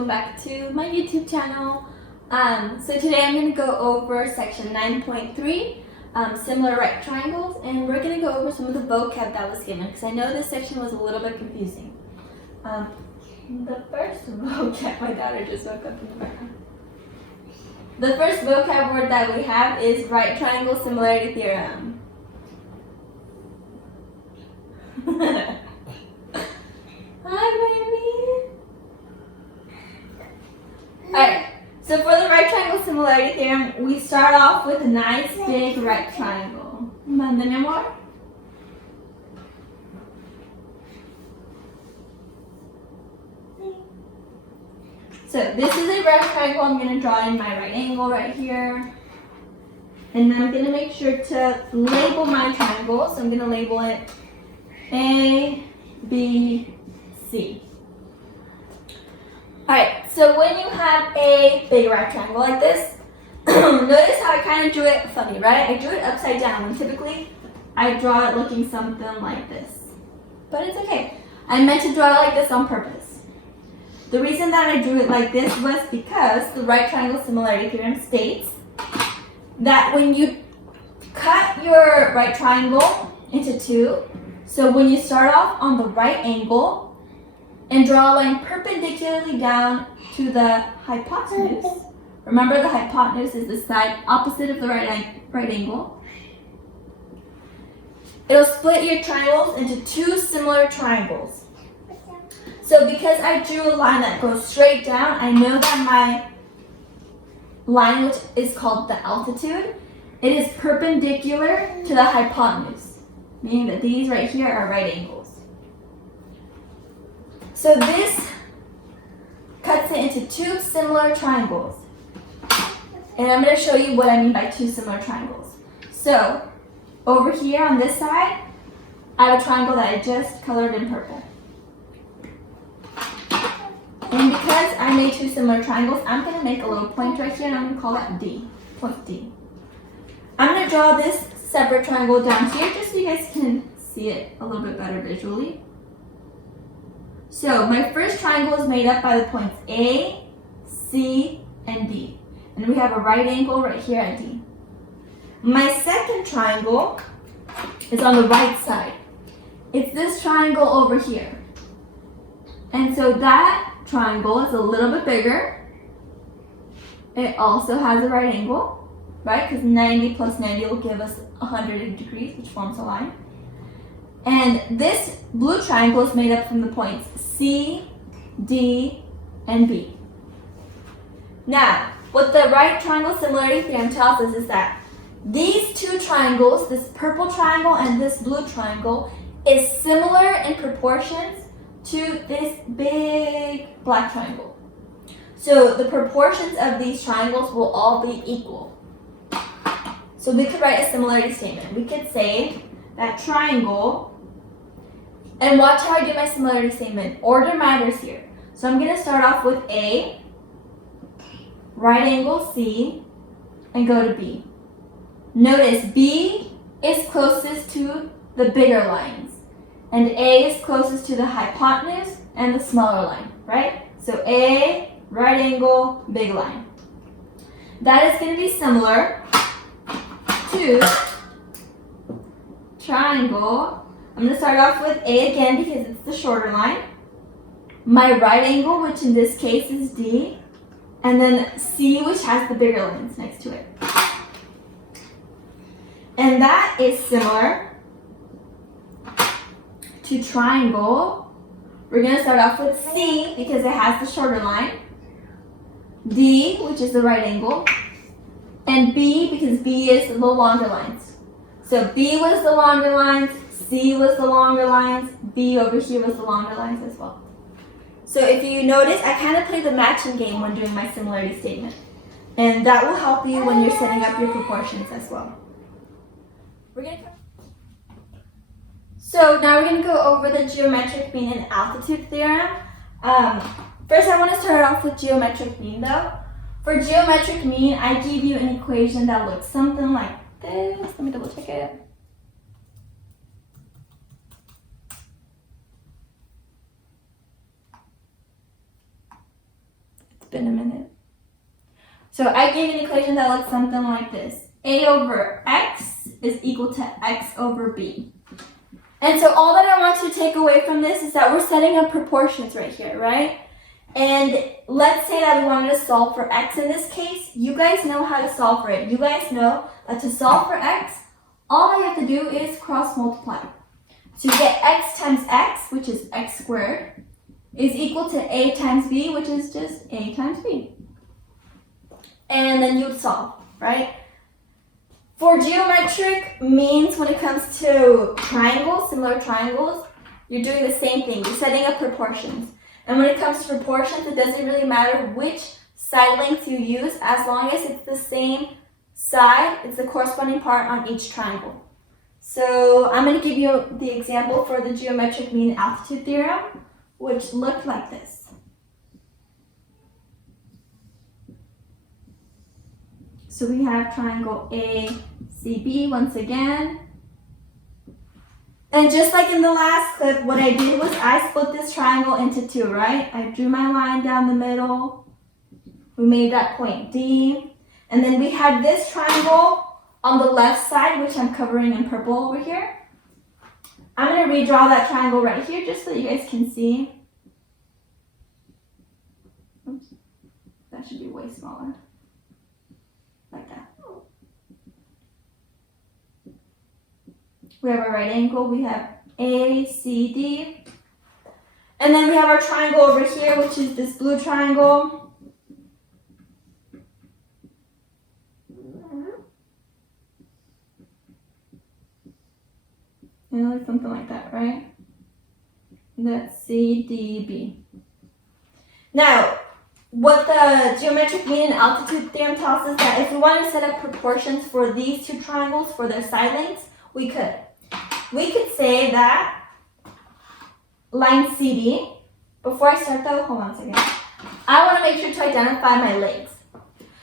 welcome back to my YouTube channel. So today I'm going to go over section 9.3, similar right triangles, and we're going to go over some of the vocab that was given because I know this section was a little bit confusing. The first vocab, my daughter just woke up in the background. The first vocab word that we have is right triangle similarity theorem. Hi, baby. Alright, so for the right triangle similarity theorem, we start off with a nice big right triangle. Manda, mi amor. So this is a right triangle. I'm going to draw in my right angle right here. And then I'm going to make sure to label my triangle. So I'm going to label it A, B, C. Alright, so when you have a big right triangle like this, notice how I kind of drew it funny, right? I drew it upside down when typically I draw it looking something like this. But it's okay. I meant to draw it like this on purpose. The reason that I drew it like this was because the right triangle similarity theorem states that when you cut your right triangle into two, so when you start off on the right angle and draw a line perpendicularly down to the hypotenuse, remember the hypotenuse is the side opposite of the right angle, it'll split your triangles into two similar triangles. So because I drew a line that goes straight down, I know that my line, which is called the altitude, it is perpendicular to the hypotenuse, meaning that these right here are right angles. So this cuts it into two similar triangles. And I'm going to show you what I mean by two similar triangles. So over here on this side, I have a triangle that I just colored in purple. And because I made two similar triangles, I'm going to make a little point right here and I'm going to call that D, point D. I'm going to draw this separate triangle down here just so you guys can see it a little bit better visually. So my first triangle is made up by the points A, C, and D. And we have a right angle right here at D. My second triangle is on the right side. It's this triangle over here. And so that triangle is a little bit bigger. It also has a right angle, right? Because 90 plus 90 will give us 180 degrees, which forms a line. And this blue triangle is made up from the points C, D, and B. Now, what the right triangle similarity theorem tells us is that these two triangles, this purple triangle and this blue triangle, is similar in proportions to this big black triangle. So the proportions of these triangles will all be equal. So we could write a similarity statement. We could say that triangle, and watch how I do my similarity statement. Order matters here. So I'm going to start off with A, right angle C, and go to B. Notice B is closest to the bigger lines, and A is closest to the hypotenuse and the smaller line, right? So A, right angle, big line. That is going to be similar to triangle. I'm going to start off with A again because it's the shorter line. My right angle, which in this case is D, and then C, which has the bigger lines next to it. And that is similar to triangle. We're going to start off with C because it has the shorter line, D, which is the right angle, and B because B is the longer lines. So B was the longer lines, C was the longer lines, B over here was the longer lines as well. So if you notice, I kind of play the matching game when doing my similarity statement. And that will help you when you're setting up your proportions as well. So now we're going to go over the geometric mean and altitude theorem. First I want to start off with geometric mean though. For geometric mean, I give you an equation that looks something like this. Let me double check it. been a minute. So I gave an equation that looks something like this. A over x is equal to x over b. And so all that I want you to take away from this is that we're setting up proportions right here, right? And let's say that we wanted to solve for x in this case. You guys know how to solve for it. You guys know that to solve for x, all I have to do is cross multiply. So you get x times x, which is x squared, is equal to a times b, which is just a times b. And then you would solve, right? For geometric means when it comes to triangles, similar triangles, you're doing the same thing. You're setting up proportions. And when it comes to proportions, it doesn't really matter which side length you use as long as it's the same side, it's the corresponding part on each triangle. So I'm going to give you the example for the geometric mean and altitude theorem, which looked like this. So we have triangle ACB once again. And just like in the last clip, what I did was I split this triangle into two, right? I drew my line down the middle. We made that point D. And then we had this triangle on the left side, which I'm covering in purple over here. I'm going to redraw that triangle right here just so you guys can see. Oops, that should be way smaller. Like that. We have a right angle, we have ACD. And then we have our triangle over here, which is this blue triangle. And like something like that, right? That's CDB. Now, what the geometric mean and altitude theorem tells us that if we want to set up proportions for these two triangles for their side lengths, we could. We could say that line CD, before I start though, hold on a second. I want to make sure to identify my legs.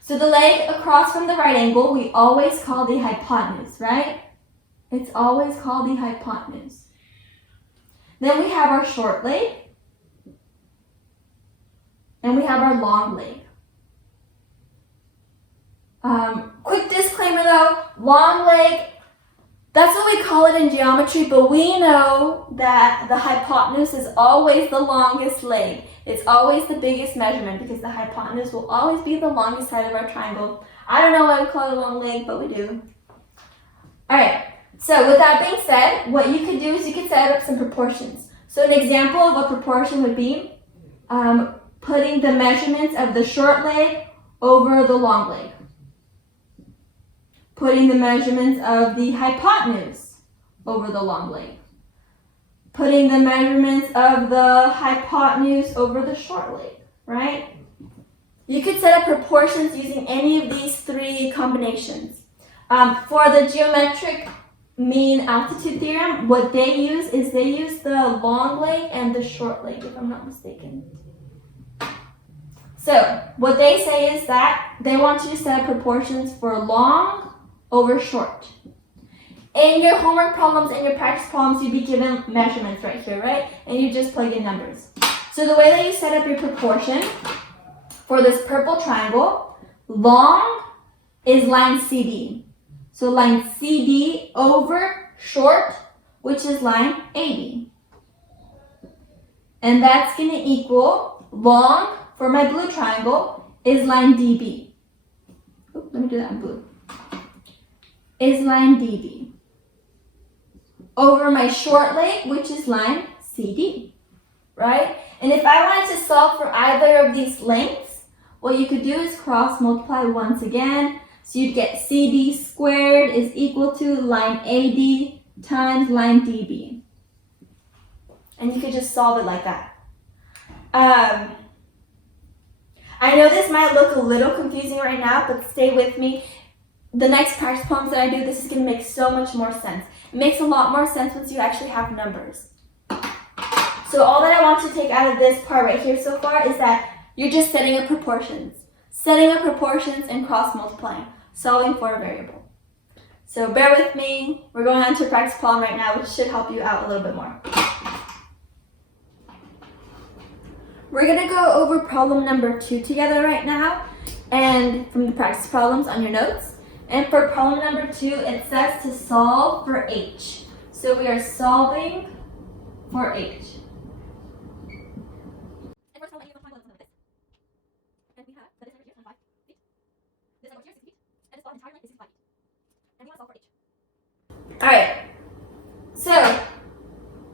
So the leg across from the right angle, we always call the hypotenuse, right? It's always called the hypotenuse. Then we have our short leg. And we have our long leg. Quick disclaimer though, long leg, that's what we call it in geometry, but we know that the hypotenuse is always the longest leg. It's always the biggest measurement because the hypotenuse will always be the longest side of our triangle. I don't know why we call it a long leg, but we do. Alright, so with that being said, what you could do is you could set up some proportions. So an example of a proportion would be putting the measurements of the short leg over the long leg. Putting the measurements of the hypotenuse over the long leg. Putting the measurements of the hypotenuse over the short leg, right? You could set up proportions using any of these three combinations. For the geometric mean altitude theorem, what they use is they use the long leg and the short leg, if I'm not mistaken. So what they say is that they want you to set up proportions for long over short. In your homework problems and your practice problems, you'd be given measurements right here, right? And you just plug in numbers. So the way that you set up your proportion for this purple triangle, long is line CD. So line CD over short, which is line AB. And that's going to equal long for my blue triangle is line DB. Oops, let me do that in blue. Is line DB. Over my short leg, which is line CD, right? And if I wanted to solve for either of these lengths, what you could do is cross multiply once again. So you'd get CD squared is equal to line AD times line DB. And you could just solve it like that. I know this might look a little confusing right now, but stay with me. The next practice problems that I do, this is going to make so much more sense. It makes a lot more sense once you actually have numbers. So all that I want to take out of this part right here so far is that you're just setting up proportions. Setting up proportions and cross multiplying. Solving for a variable. So bear with me. We're going on to a practice problem right now, which should help you out a little bit more. We're gonna go over problem number 2 together right now, and from the practice problems on your notes. And for problem number 2, it says to solve for h. So we are solving for h. Alright, so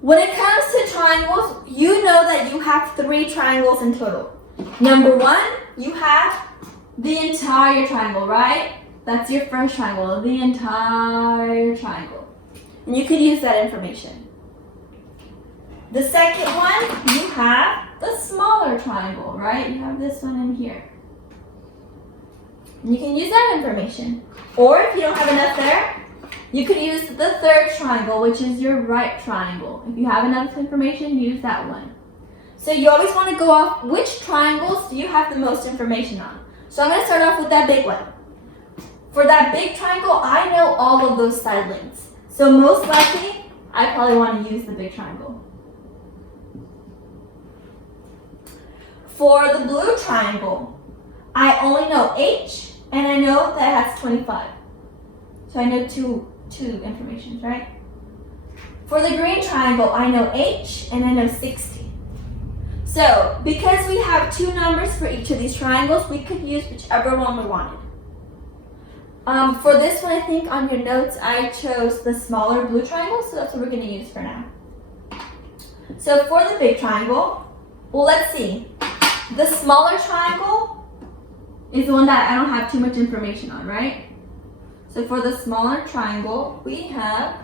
when it comes to triangles, you know that you have 3 triangles in total. Number 1, you have the entire triangle, right? That's your first triangle, the entire triangle. And you could use that information. The second one, you have the smaller triangle, right? You have this one in here. And you can use that information. Or if you don't have enough there, you could use the third triangle, which is your right triangle. If you have enough information, use that one. So you always want to go off which triangles do you have the most information on. So I'm going to start off with that big one. For that big triangle, I know all of those side lengths. So most likely, I probably want to use the big triangle. For the blue triangle, I only know h, and I know that it has 25. So I know two informations, right? For the green triangle, I know h, and I know 60. So because we have 2 numbers for each of these triangles, we could use whichever one we wanted. For this one, I think on your notes, I chose the smaller blue triangle, so that's what we're going to use for now. So for the big triangle, well, let's see. The smaller triangle is the one that I don't have too much information on, right? So for the smaller triangle, we know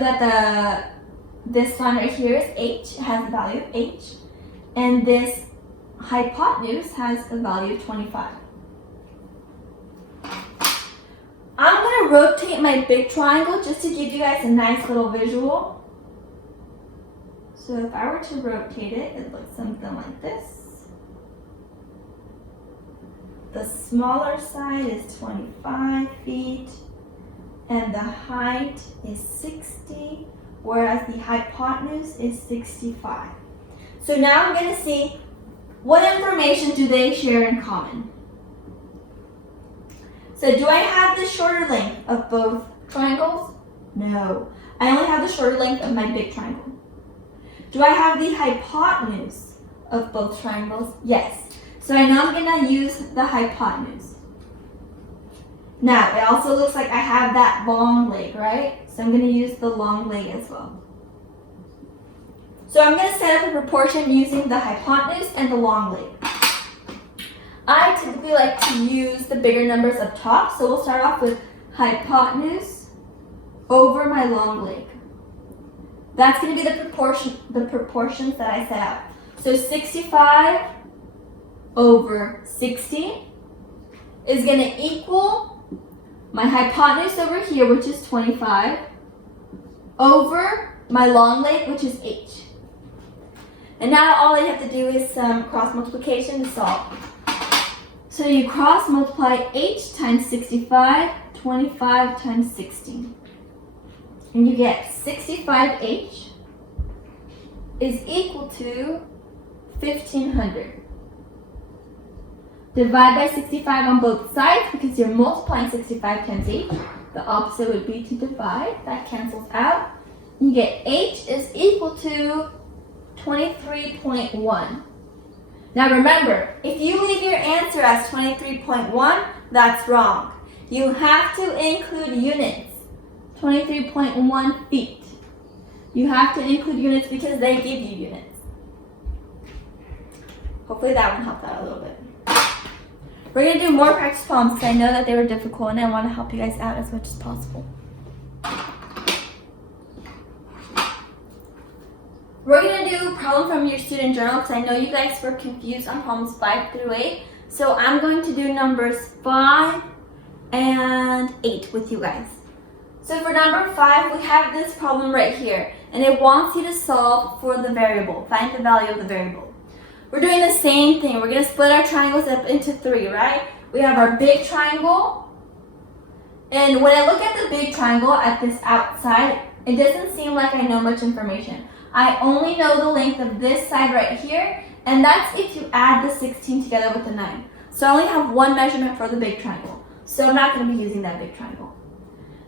that this one right here is h, it has the value of h, and this hypotenuse has a value of 25. I'm going to rotate my big triangle just to give you guys a nice little visual. So if I were to rotate it, it looks something like this. The smaller side is 25 feet, and the height is 60, whereas the hypotenuse is 65. So now I'm going to see what information do they share in common. So do I have the shorter length of both triangles? No. I only have the shorter length of my big triangle. Do I have the hypotenuse of both triangles? Yes. So I know I'm going to use the hypotenuse. Now, it also looks like I have that long leg, right? So I'm going to use the long leg as well. So I'm going to set up a proportion using the hypotenuse and the long leg. I typically like to use the bigger numbers up top, so we'll start off with hypotenuse over my long leg. That's going to be the proportions that I set out. So 65 over 60 is going to equal my hypotenuse over here, which is 25, over my long leg, which is h. And now all I have to do is cross multiplication to solve. So you cross multiply h times 65, 25 times 60. And you get 65h is equal to 1500. Divide by 65 on both sides because you're multiplying 65 times h. The opposite would be to divide. That cancels out. You get h is equal to 23.1. Now remember, if you leave your answer as 23.1, that's wrong. You have to include units. 23.1 feet. You have to include units because they give you units. Hopefully that one helped out a little bit. We're going to do more practice problems because I know that they were difficult and I want to help you guys out as much as possible. We're going to do a problem from your student journal because I know you guys were confused on problems 5 through 8. So I'm going to do numbers 5 and 8 with you guys. So for number 5, we have this problem right here, and it wants you to solve for the variable. Find the value of the variable. We're doing the same thing. We're going to split our triangles up into 3, right? We have our big triangle, and when I look at the big triangle at this outside, It doesn't seem like I know much information. I only know the length of this side right here, and that's if you add the 16 together with the 9. So I only have one measurement for the big triangle. So I'm not going to be using that big triangle.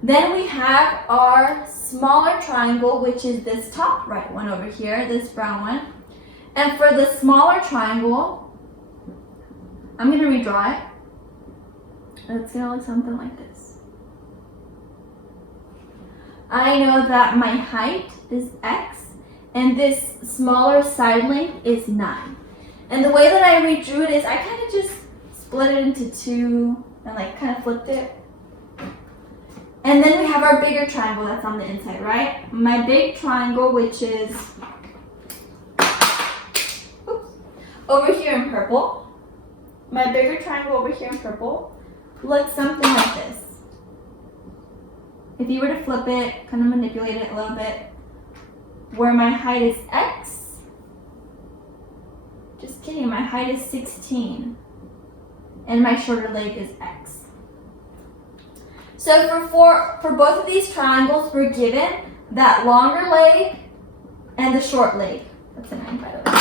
Then we have our smaller triangle, which is this top right one over here, this brown one. And for the smaller triangle, I'm going to redraw it. It's going to look something like this. I know that my height is x, and this smaller side length is 9. And the way that I redrew it is I kind of just split it into two and like kind of flipped it. And then we have our bigger triangle that's on the inside, right? My big triangle, which is over here in purple. My bigger triangle over here in purple looks something like this. If you were to flip it, kind of manipulate it a little bit, where my height is x, just kidding, my height is 16, and my shorter leg is x. So for both of these triangles, we're given that longer leg and the short leg. That's a 9, by the way.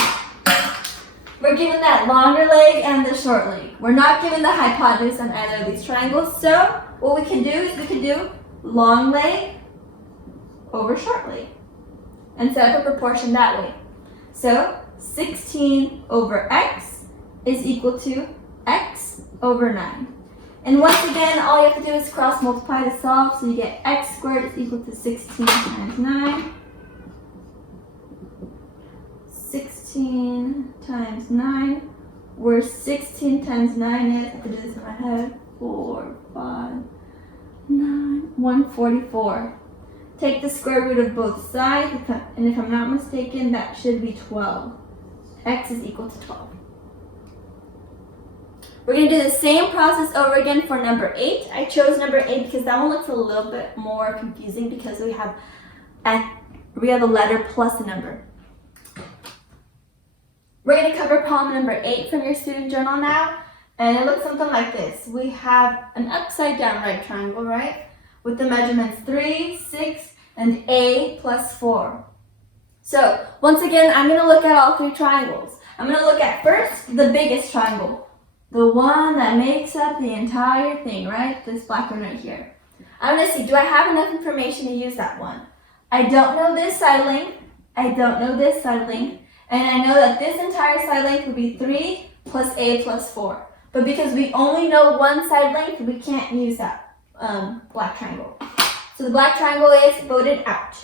We're given that longer leg and the short leg. We're not given the hypotenuse on either of these triangles. So what we can do is we can do long leg over short leg and set up a proportion that way. So 16 over x is equal to x over 9. And once again, all you have to do is cross multiply to solve. So you get x squared is equal to 16 times 9. 16 times 9, where 16 times 9 is, I have to do this in my head, 4, 5, 9, 144. Take the square root of both sides, and if I'm not mistaken, that should be 12. X is equal to 12. We're going to do the same process over again for number 8. I chose number 8 because that one looks a little bit more confusing because we have a letter plus a number. We're going to cover problem number 8 from your student journal now, and it looks something like this. We have an upside down right triangle, right, with the measurements 3, 6, and a plus 4. So once again, I'm going to look at all 3 triangles. I'm going to look at first the biggest triangle, the one that makes up the entire thing, right? This black one right here. I'm going to see, do I have enough information to use that one? I don't know this side length. I don't know this side length. And I know that this entire side length would be 3 plus a plus 4. But because we only know one side length, we can't use that black triangle. So the black triangle is voted out.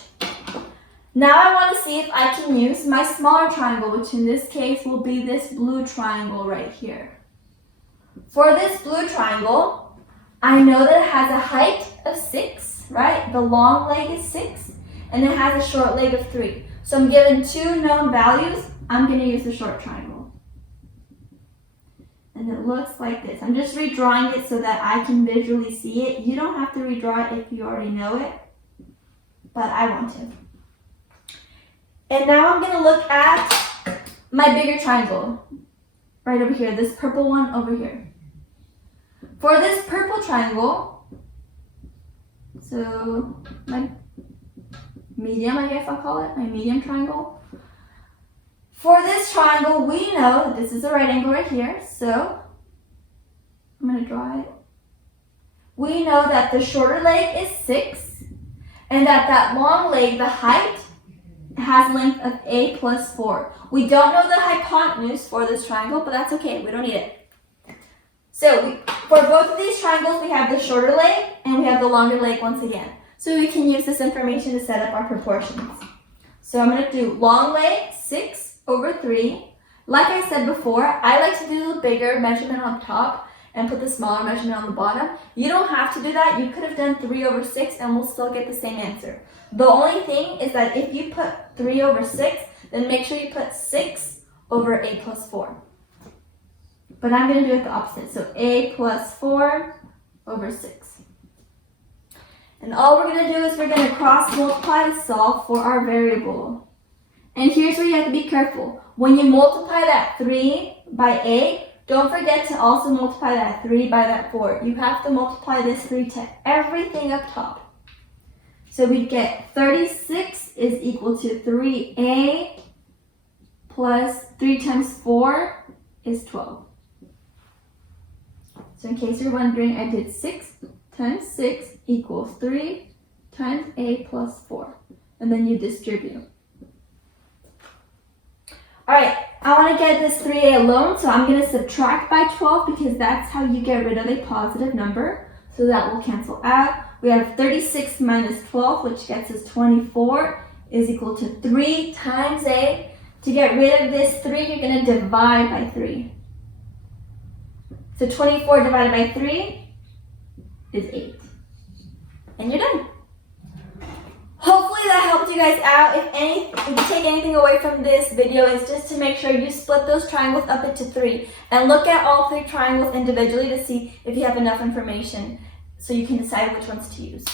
Now I want to see if I can use my smaller triangle, which in this case will be this blue triangle right here. For this blue triangle, I know that it has a height of 6, right? The long leg is 6, and it has a short leg of 3. So I'm given 2 known values. I'm going to use the short triangle. And it looks like this. I'm just redrawing it so that I can visually see it. You don't have to redraw it if you already know it, but I want to. And now I'm going to look at my bigger triangle right over here, this purple one over here. For this purple triangle, so my medium, I guess I'll call it, my medium triangle. For this triangle, we know that this is a right angle right here, so I'm going to draw it. We know that the shorter leg is 6, and that long leg, the height, has length of a plus 4. We don't know the hypotenuse for this triangle, but that's okay, we don't need it. So for both of these triangles, we have the shorter leg, and we have the longer leg once again. So we can use this information to set up our proportions. So I'm going to do long leg, 6 over 3. Like I said before, I like to do the bigger measurement on top and put the smaller measurement on the bottom. You don't have to do that. You could have done 3 over 6 and we'll still get the same answer. The only thing is that if you put 3 over 6, then make sure you put 6 over a plus 4. But I'm going to do it the opposite. So a plus 4 over 6. And all we're going to do is we're going to cross multiply to solve for our variable. And here's where you have to be careful. When you multiply that 3 by a, don't forget to also multiply that 3 by that 4. You have to multiply this 3 to everything up top. So we get 36 is equal to 3a plus 3 times 4 is 12. So in case you're wondering, I did 6 times 6 equals 3 times a plus 4. And then you distribute. Alright, I want to get this 3a alone, so I'm going to subtract by 12 because that's how you get rid of a positive number. So that will cancel out. We have 36 minus 12, which gets us 24, is equal to 3 times a. To get rid of this 3, you're going to divide by 3. So 24 divided by 3 is 8. And you're done. Hopefully that helped you guys out. If you take anything away from this video, it's just to make sure you split those triangles up into 3 and look at all 3 triangles individually to see if you have enough information so you can decide which ones to use.